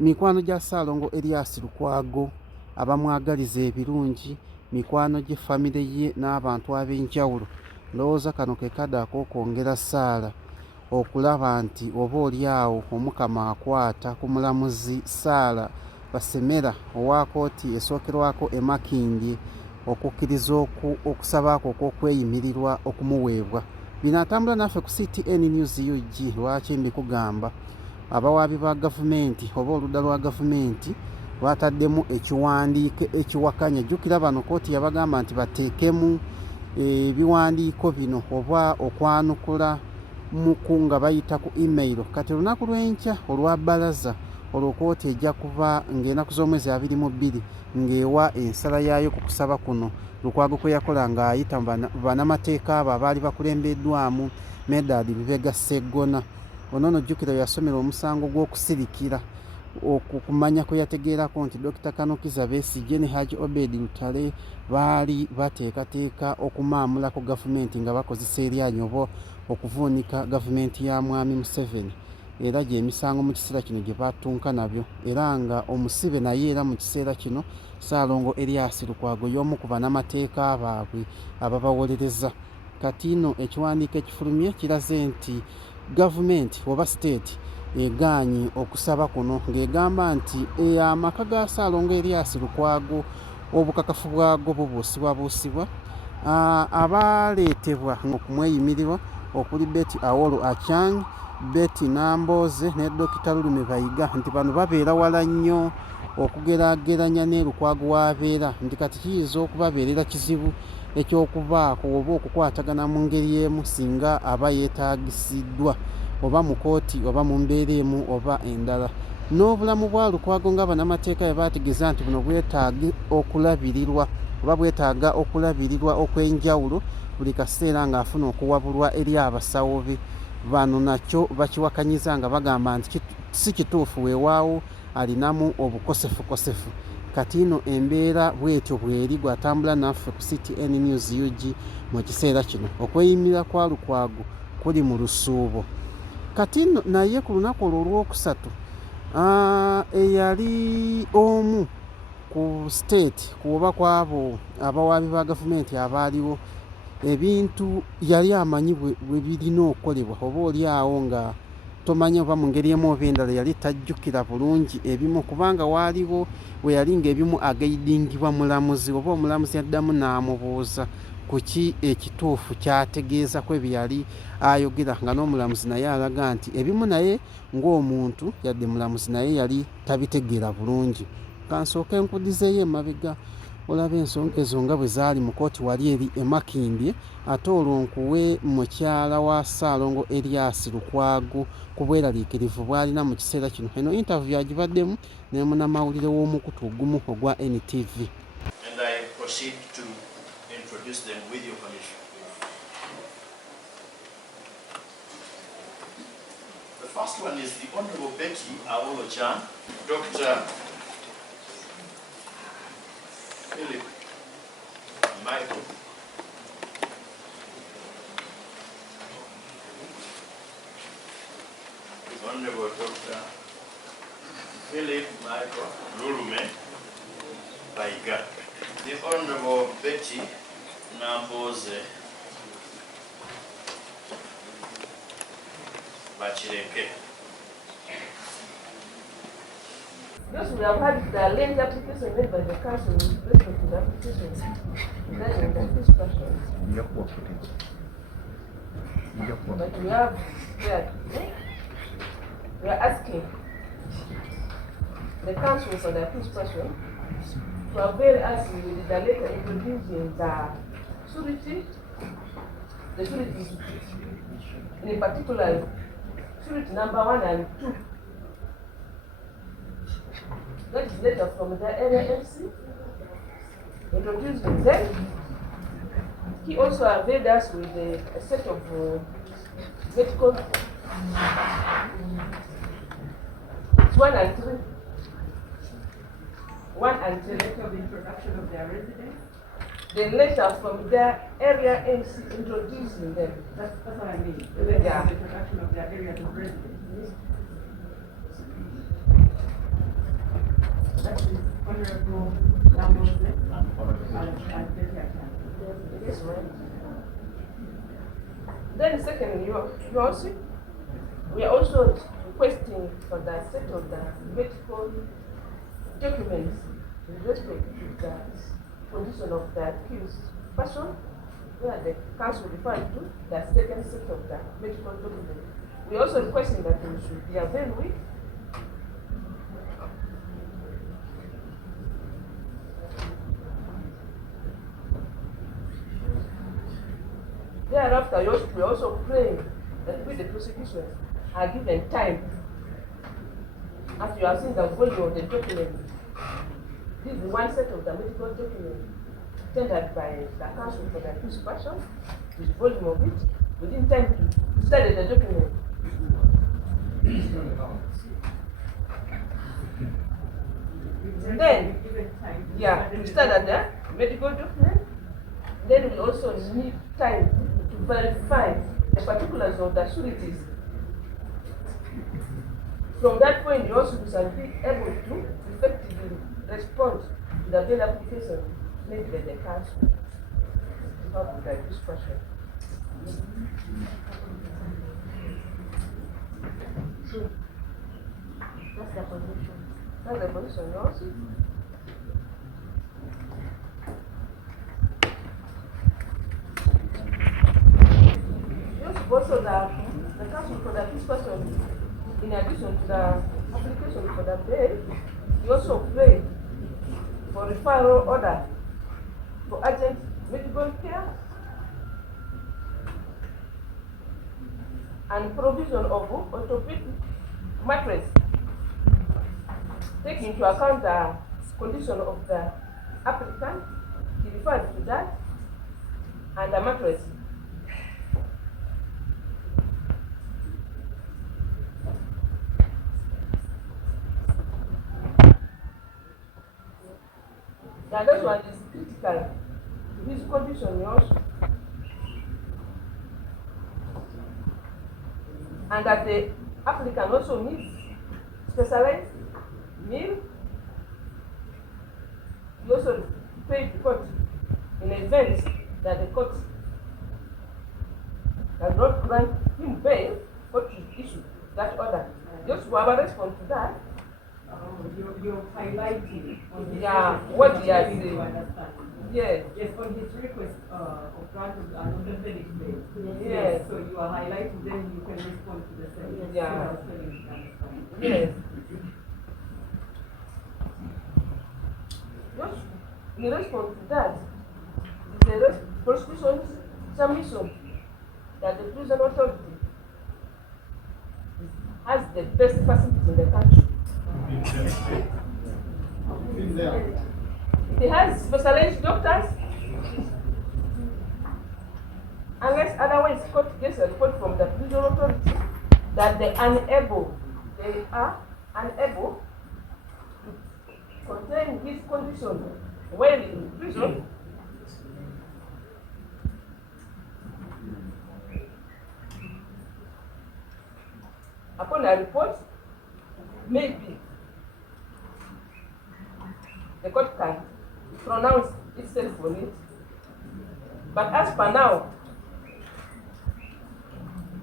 mikwano gya Ssaalongo Erias Lukwago abamwagaliza ebirungi, mikwano gye famire ye n'abantu ab'enjawulo. Ndowooza kano ke kadde ak'okwongera Saala okulaba nti oba oli awo Omukama akwata ku mulamuzi Saala Basemera owa kkooti esookerwako e Makindye okukkiriza okusaba kwe okw'okweyimirirwa okumuweebwa. Bino atambula naffe ku CTN News UG. Lwaki mbikugamba? Abawaabi ba gavumenti oba oludda lwa gavumenti bataddemu ekiwandiiko ekiwakanya. Jjukira bano kkooti yabagamba nti bateekemu ebiwandiiko bino oba okwanukula muku nga bayita ku email. Kati olunaku lw'enkya olwa bbalaza olwo kkooti ejja kuba ng'ennaku z'omwezi 22 ng'ewa ensala yaayo ku kusaba kuno Lukwago kwe yakola ng'ayita bannamateeka abo abaali bakulembeddwamu Medard Lubega Sseggona. Ono nno jjukira yasomera omusango gw'okusirikira okumanya kwe yategeerako nti Dr. Kanukiza Besigye ne Haji Obed Lutale baali bateekateeka okumaamulako gavumenti nga bakozesa eryanyi oba okuvuunika gavumenti ya Mwami Museveni. Era gy'emisango mu kiseera kino gye batunka nabyo, era nga omusibe naye era mu kiseera kino Ssaalongo Erias Lukwago y'omu ku bannamateeka baabwe ababawolereza. Kati nno ekiwandiiko ekifulumye kiraze nti gavumenti oba state egaanye okusaba kuno ng'egamba nti amaka ga Ssaalongo Erias Lukwago obukakafu bwago bubuusibwabuusibwa abaaleetebwa okumweyimirirwa okuli Betty Awolo Achang, Betty Namboze ne Dr. Lulume Bayiga nti bano babeera wala nnyo okugeraageranya ne Lukwago w'abeera, nti kati kiyinza okubabeerera kizibu ekyokubaako oba okukwatagana mu ngeri emu singa aba yeetaagisiddwa oba mu kooti oba mu mbeera emu oba endala. N'obulamu bwa Lukwago nga bannamateeka bwe baategeeza nti buno bwetaaga okulabirirwa oba bwetaaga okulabirirwa okw'enjawulo buli kaseera ng'afuna okuwabulwa eri abasawo be. Bano nakyo bakiwakanyiza nga bagamba nti si kituufu, weewaawo alinamu obukosefukosefu. Kati nno embeera bw'etyo bw'eri gw'atambula naffe ku CTN News UG mu kiseera kino. Okweyimira kwa Lukwago kuli mu lusuubo. Kati nno naye ku lunaku olwo olwokusatu eyali omu ku state kuba kwabo abawaabi ba gavumenti abaaliwo, ebintu yali amanyi bwe birina okukolebwa, oba oli awo nga tomanyi oba mu ngeri emu oba endala yali tajjukira bulungi ebimu, kubanga waaliwo we yali ng'ebimu agaidingibwa mulamuzi oba omulamuzi addamu n'amubuuza ku ki ekituufu kyategeeza kwe bye yali ayogera, nga n'omulamuzi naye alaga nti ebimu naye ng'omuntu yadde mulamuzi naye yali tabitegeera bulungi. Kansooke nkudizeeyo emabega olabe ensonga ezo nga bwe zaali mu kooti wali eri e Makindye, ate olwo nkuwe mukyala wa Ssaalongo Erias Lukwago ku bweraliikirivu bw'alina mu kiseera kino. Eno interview agibaddemu ne munnamawulire w'omukutu ogumu ogwa NTV. And I proceed to introduce them with your permission. The first one is the Honorable Betty Awolo Chan, Dr. Philip Michael, the Honorable Dr. Philip Michael Lulume Bayiga, the Honorable Betty Namboze Bachireke. Those we have had the lengthy application made by the council with respect to the applications. Then the first questions. But we are asking the council for the first question to avail us with the letter introducing the surety, in particular surety number 1 and 2. That is letter from the area MC introducing them. He also availed us with a set of vertical 1 and 3. 1 and 3. Letter of introduction of their residence. The letter from the area MC introducing them. That's what I mean. The letter of introduction of their area of residence. Honorable Lamose and Betty Achan. Yes, ma'am. Then secondly, you also, we are also requesting for the set of the medical documents in respect to the condition of the accused person, where the council referred to the second set of the medical documents. We are also requesting that we should be availed with thereafter. We also pray that with the prosecution are given time. As you have seen the volume of the document, this is one set of the medical document tendered by the council for the accused person, this volume of it, within time to study the document. Then, to study the medical document, then we also need time to verify the particulars of the sureties. From that point, you also shall be able to effectively respond to the bail application made by the council to help with the discussion. So, that's the position. That's the position, you also. Also, the council for the discussion, in addition to the application for the bail, we also pray for referral order for urgent medical care and provision of orthopedic mattress, taking into account the condition of the applicant. He refers to that, and the mattress. The other one is critical to his condition also. And that the applicant also needs specialized meal. He also paid the court in event that the court does not grant him bail, court should issue that order. Just to have a response to that. You're highlighting on his what he has said. Understand. Yes. Yes, on his request of grant of unauthenticated bail. Yes. So you are highlighting, then you can respond to the same. Yeah. So you can understand. Yes. Just in response to that, the prosecution's submission that the prison authority has the best facilities in the country. He has specialized doctors. Unless otherwise court gets a report from the prison authority that they are unable to contain his condition while in prison. Upon a report, maybe the court can pronounce itself on it. But as per now,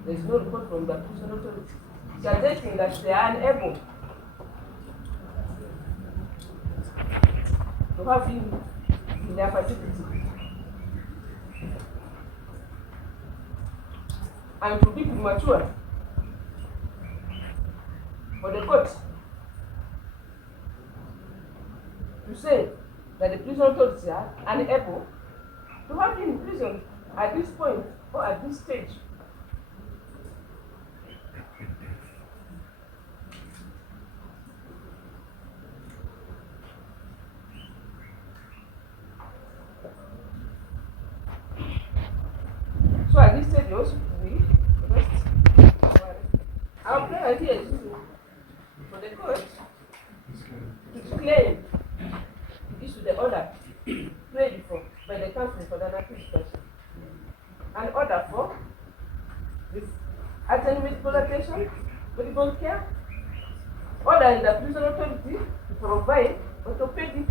there is no report from the prison authority suggesting that they are unable to have him in their facility. And to be premature for the court to say that the prison authorities are unable to have him in prison at this point or at this stage. So at this stage, also we our prayer here is for the court to declare to issue the order prayed for by the council for the accused person. An order for this urgent medical attention, medical care, order in the prison authority to provide orthopedic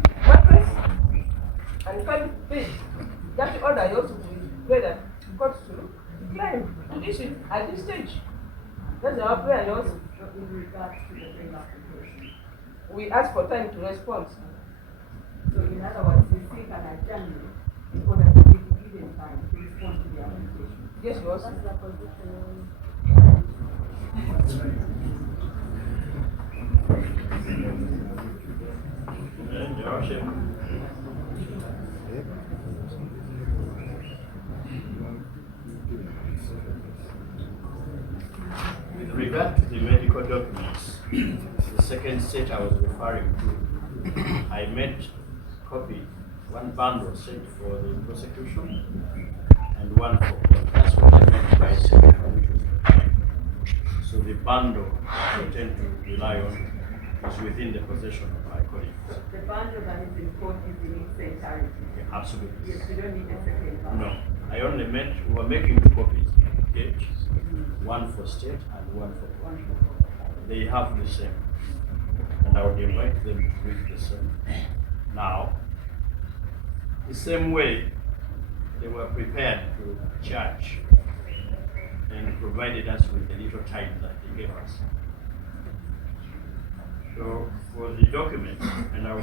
father Yusuf will pray that God to decline to this at this stage. That's our prayer, Yusuf. In regards to the prayer application. We ask for time to respond. So in other words, we seek an adjournment in order to be given time to respond to the application. Yes, Yusuf. That's the position. Your Worship, with regard to the medical documents, the second set I was referring to, I made copy, one bundle sent for the prosecution and one for court. That's what I meant by second. So the bundle I tend to rely on is within the possession of my colleagues. The bundle that is in court is in its entirety. Yeah, absolutely. Yes, we don't need a second bundle. No, I only meant we were making two copies, okay? One for state and one for court. They have the same, and I would invite them to read the same. Now, the same way they were prepared to charge and provided us with the little time that they gave us. So for the documents, and I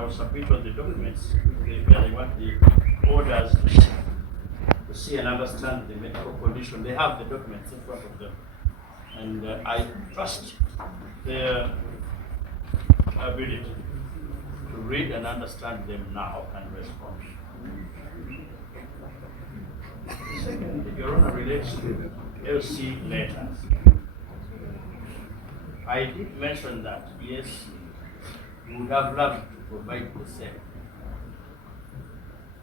will submit all the documents where they want the orders to see and understand the medical condition. They have the documents in front of them, and I trust their ability to read and understand them now and respond. Second, Your Honor, relates to LC letters. I did mention that, yes, we would have loved to provide the same.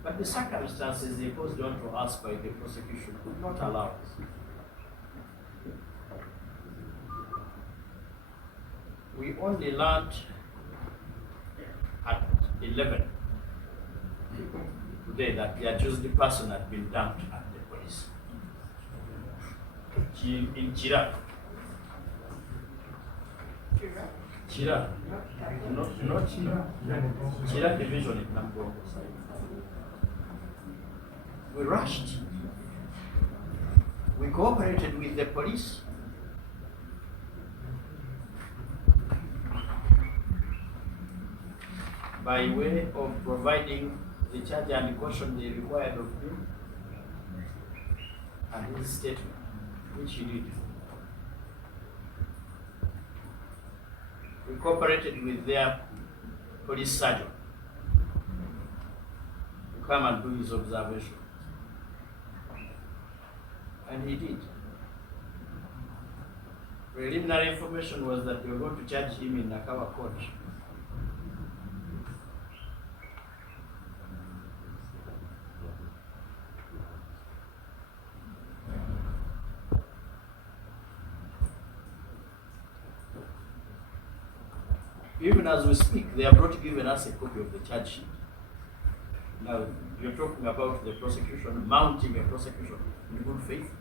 But the circumstances imposed onto us by the prosecution could not allow us. We only learned at 11 today that the accused person had been dumped at the police in Chira. Chira, not Chira. Chira division in Nambo. We rushed. We cooperated with the police. By way of providing the charge and caution they required of him and his statement, which he did. We cooperated with their police sergeant to come and do his observation. And he did. Preliminary information was that they were going to charge him in Nakawa court. Even as we speak, they have not given us a copy of the charge sheet. Now, you're talking about the prosecution, mounting a prosecution in good faith.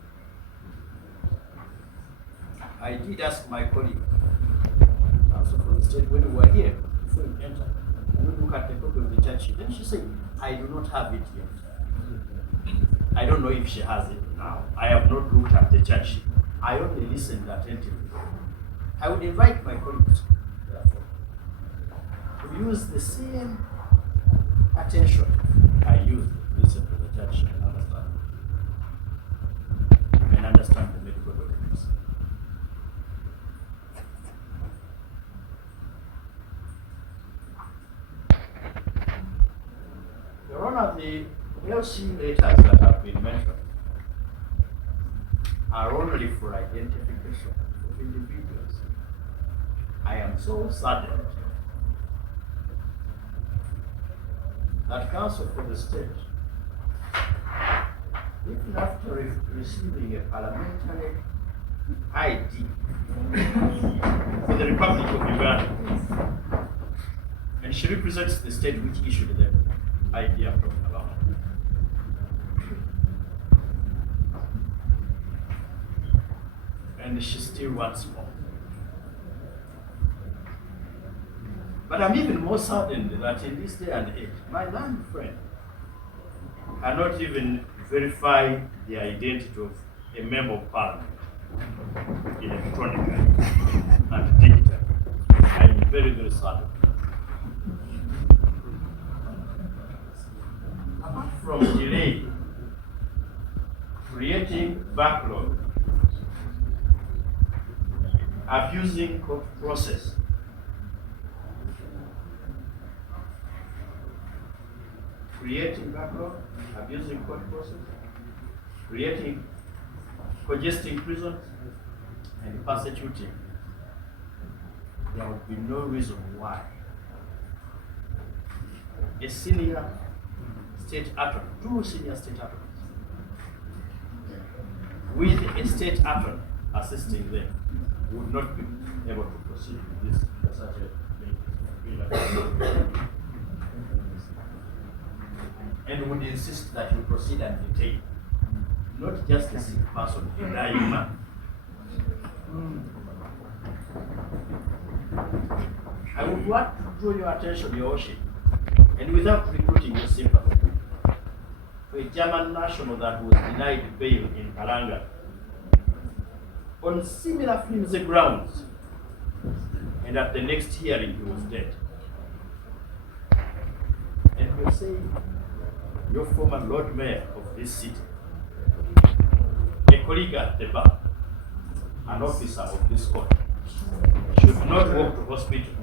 I did ask my colleague, also from the state, when we were here, before we entered, and we look at the copy of the charge sheet. Then she said, I do not have it yet. I don't know if she has it now. I have not looked at the charge sheet. I only listened attentively. I would invite my colleagues, therefore, to use the same attention I used to listen to the charge sheet and understand the medical documents. Your Honor, the LC letters that have been mentioned are only for identification of individuals. I am so saddened that counsel for the state, even after receiving a parliamentary ID for the Republic of Uganda, and she represents the state which issued the ID I'm talking about. And she still wants more. But I'm even more saddened that in this day and age, my learned friend cannot even verify the identity of a member of parliament electronically and digitally. I am very, very sad. Apart from delay, creating backlog, abusing court process, creating backlog, abusing court process, creating congesting prisons, and persecuting, there would be no reason why a senior state attorney, two senior state attorneys, with a state attorney assisting them, would not be able to proceed with this for such a and would insist that you proceed and detain, not just a sick person, a dying man. I would want to draw your attention, Your Worship, and without recruiting your sympathy, to a German national that was denied bail in Palanga on similar flimsy grounds, and at the next hearing he was dead. And we're saying, your former Lord Mayor of this city, a colleague at the bar, an officer of this court, should not walk to hospital,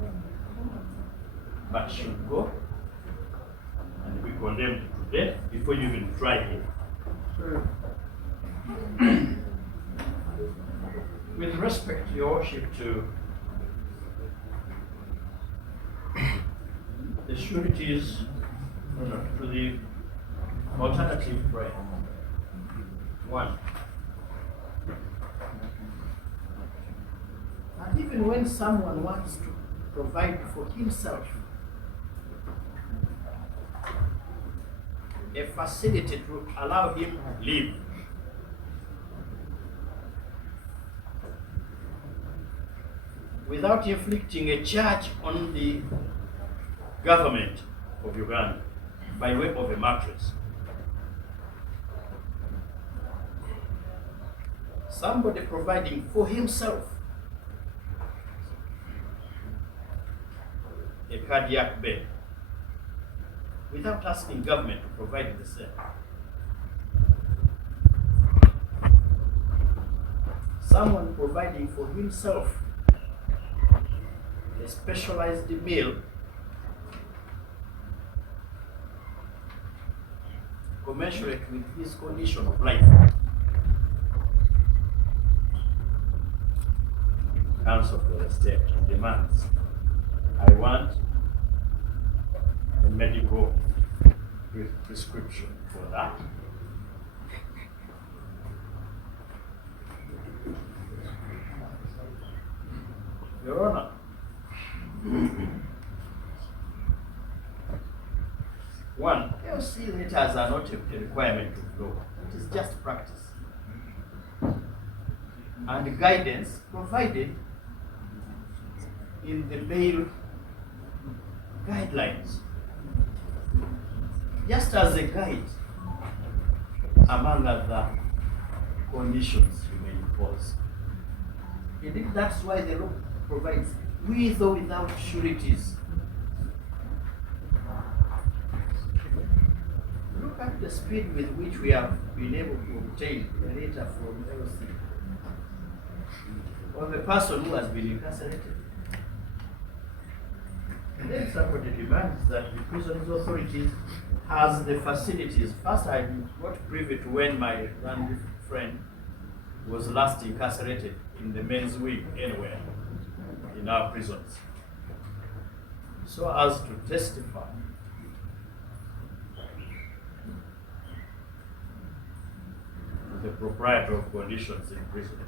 but should go and be condemned to death before you even try him. With respect to your worship to the sureties, to the alternative prayer. One. And even when someone wants to provide for himself a facility to allow him to live, without inflicting a charge on the government of Uganda by way of a mattress, somebody providing for himself a cardiac bed without asking government to provide the same. Someone providing for himself a specialized meal commensurate with his condition of life. Council for the State demands, I want a medical prescription for that. Your Honor, one, LC letters are not a requirement of law. It is just practice. And guidance provided in the bail guidelines, just as a guide among other conditions you may impose. Indeed, that's why the law provides with or without sureties. Look at the speed with which we have been able to obtain a letter from LC of a person who has been incarcerated. And then somebody demands that the prison's authorities has the facilities. First, I got privy to when my grand friend was last incarcerated in the men's wing anywhere in our prisons, so as to testify to the proprietor of conditions in prison.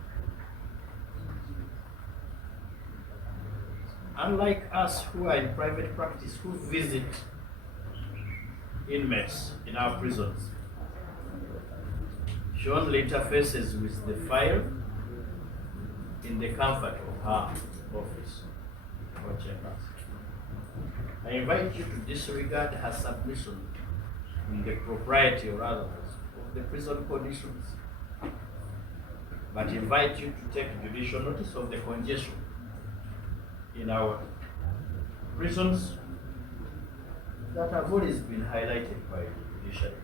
Unlike us who are in private practice, who visit inmates in our prisons, she only interfaces with the file in the comfort of her office or chambers. I invite you to disregard her submission in the propriety or otherwise of the prison conditions, but invite you to take judicial notice of the congestion in our prisons that have always been highlighted by the judiciary,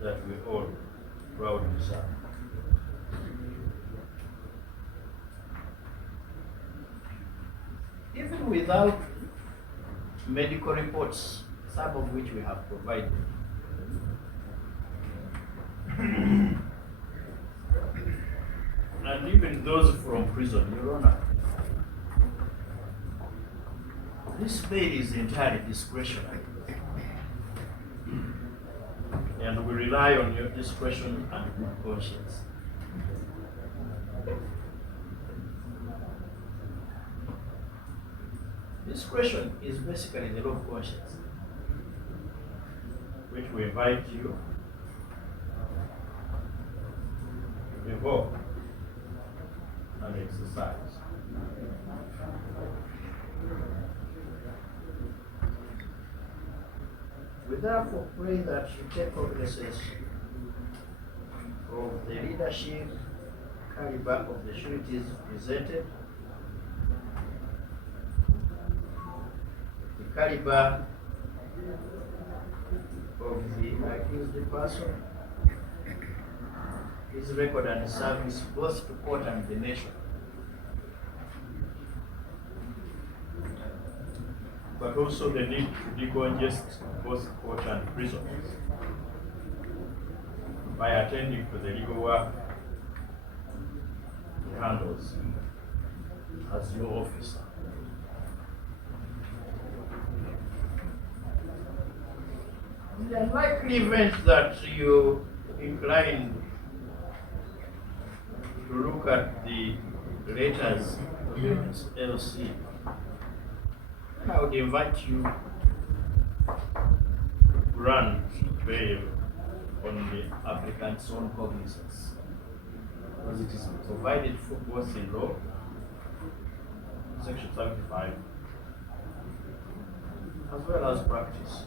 that we all proudly serve. Even without medical reports, some of which we have provided, and even those from prison, Your Honor, this bail is entirely discretionary, and we rely on your discretion and good conscience. Discretion is basically the law of conscience, which we invite you to evoke and exercise. We therefore pray that you take cognizance of the leadership caliber of the sureties presented, the caliber of the accused person, his record and service both to court and the nation, but also the need to decongest both court and prisons by attending to the legal work he handles as your officer. In the unlikely event that you incline to look at the letters of the LC, I would invite you to grant bail on the applicant's own cognizance, because it is provided for both in law, section 75, as well as practice.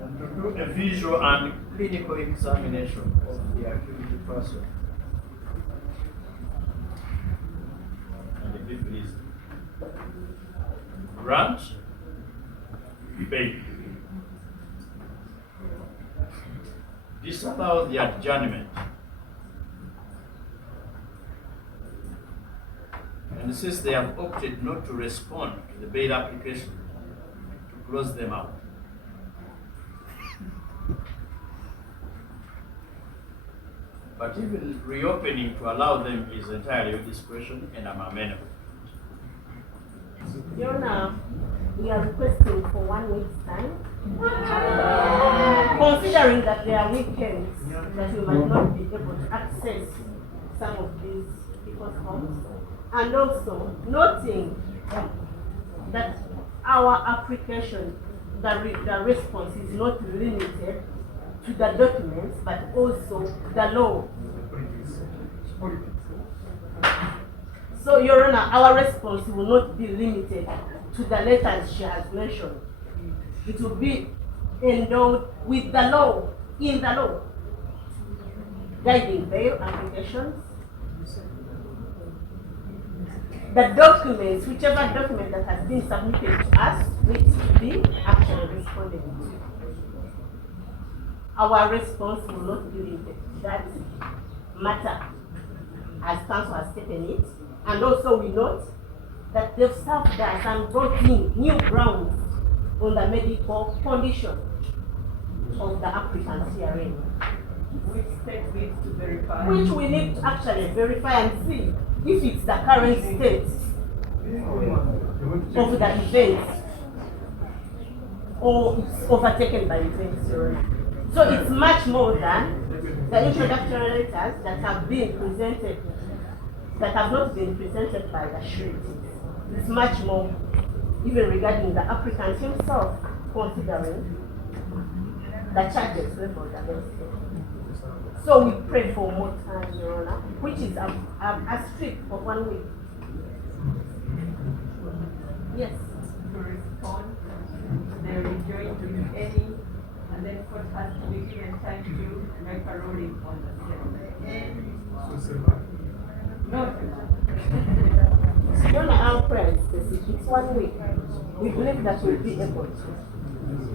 And to do a visual and clinical examination of the accused person. And if it is grant bail, disallow the adjournment, and since they have opted not to respond to the bail application, to close them out. But even reopening to allow them is entirely your discretion, and I'm amenable. Your Honor, we are requesting for 1 week's time. Considering that there are weekends that we might not be able to access some of these people's homes, and also noting that our application, the response is not limited to the documents, but also the law. So, Your Honor, our response will not be limited to the letters she has mentioned. It will be endowed with the law, in the law, guiding bail applications. The documents, whichever document that has been submitted to us, needs to be actually responded to. Our response will not be limited to that matter as counsel has taken it. And also we note that they've served us and brought in new grounds on the medical condition of the applicants herein. We expect this to verify. Which we need to actually verify and see if it's the current state of the events or it's overtaken by events. So it's much more than the introductory letters that have been presented, that have not been presented by the sureties. It's much more, even regarding the applicant himself, considering the charges leveled against him. So we pray for more time, Your Honor, which is a strip of 1 week. Yes. To respond, they will join with any, and then court has to be given time to make a ruling on the same. No. Fiona, our price specific 1 week. We believe that we'll be able to.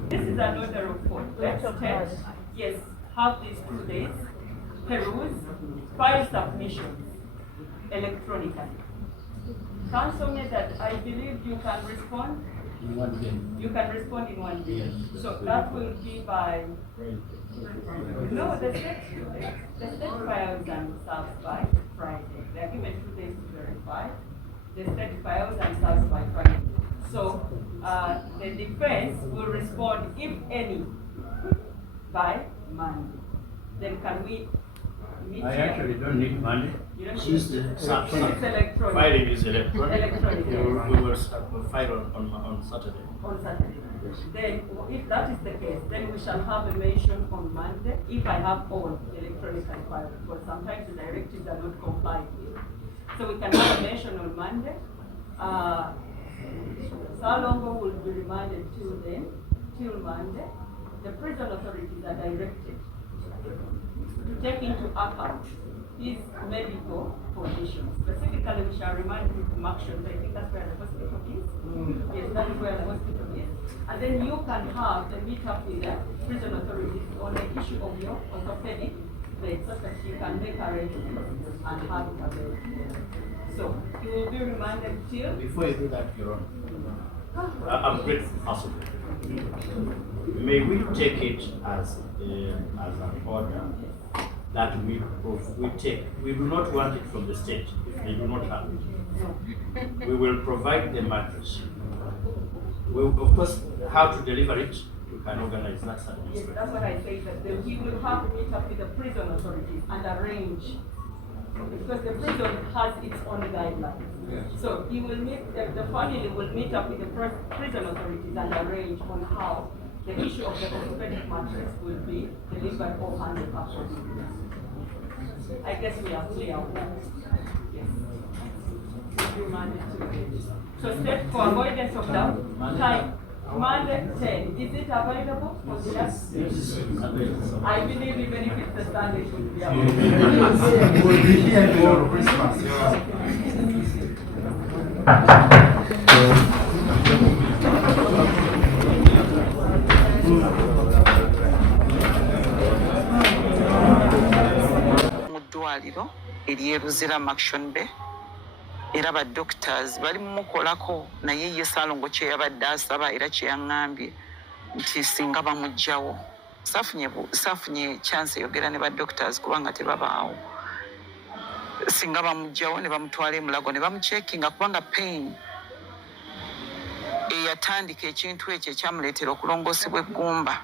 This is an order of court. Let's test. Yes, have these 2 days. Peruse, file submissions electronically. Councilman, that I believe you can respond. In 1 day. You can respond in 1 day. Yes. So that will be by. No, the state files and serves by Friday. They are given 2 days to verify. The state files and serves by Friday. So the defense will respond, if any, by Monday. Then can we meet I here? actually don't need money. You don't need Tuesday, It's electronic. Friday is electronic. Electronic. We will file on Saturday. On Saturday. Then, if that is the case, then we shall have a mention on Monday, if I have all electronically filed, because sometimes the directives are not complied with. So we can have a mention on Monday. Salongo will be remanded till Monday. The prison authorities are directed to take into account his medical condition. Specifically, we shall remind him from action. I think that's where the hospital is. Yes, that is where the hospital is. And then you can have the meet up with the prison authorities on the issue of your orthopedic bed, so that you can make arrangements and have it available. So you will be reminded till. Before you do that, Your Honor, I'm grateful, possible. May we take it as an order that we take. We do not want it from the state if they do not have it. We will provide the mattress. We will, of course, how to deliver it, we can organize that. Yes, that's what I say, that we will have to meet up with the prison authorities and arrange, because the prison has its own guidelines. Yes. So he will meet, the family will meet up with the prison authorities and arrange on how the issue of the orthopedic mattress will be delivered or handled accordingly. I guess we are clear on that. Yes. So step for avoidance of doubt, time, Monday 10. Is it available for the yes? I believe even if it's a Sunday, it will be available. We'll be here for Christmas. Muddwaliro eryeruzira Maction Bay era ba doctors bali mumukolako naye ye Salongo kye yabadde asaba era kye yaŋŋambye nti singa bamugjawo safunye chance yogera ne ba doctors kubanga tebabaawo singa bamugjawo ne bamutwala e Mulago ne bamucheckinga kubanga pain eyatandika ekintu ekyo ekyamuleetera okulongoosebwa eggumba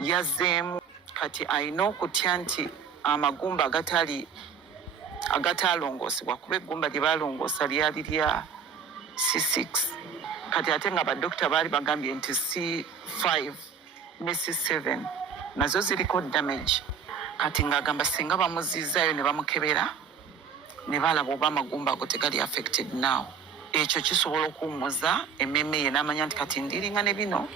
yazzeemu kati alina okutya nti amagumba agatalongoosebwa kuba eggumba lye balongoosa lyali lya C6 kati ate nga badokita baali bagambye nti C5 ne C7 nazo ziriko damage kati ng'agamba singa bamuziizaayo ne bamukebera ne balaba oba amagumba ago tegali affected now ekyo kisobola okuwummuza emmeme ye n'amanya nti kati ndiringa ne bino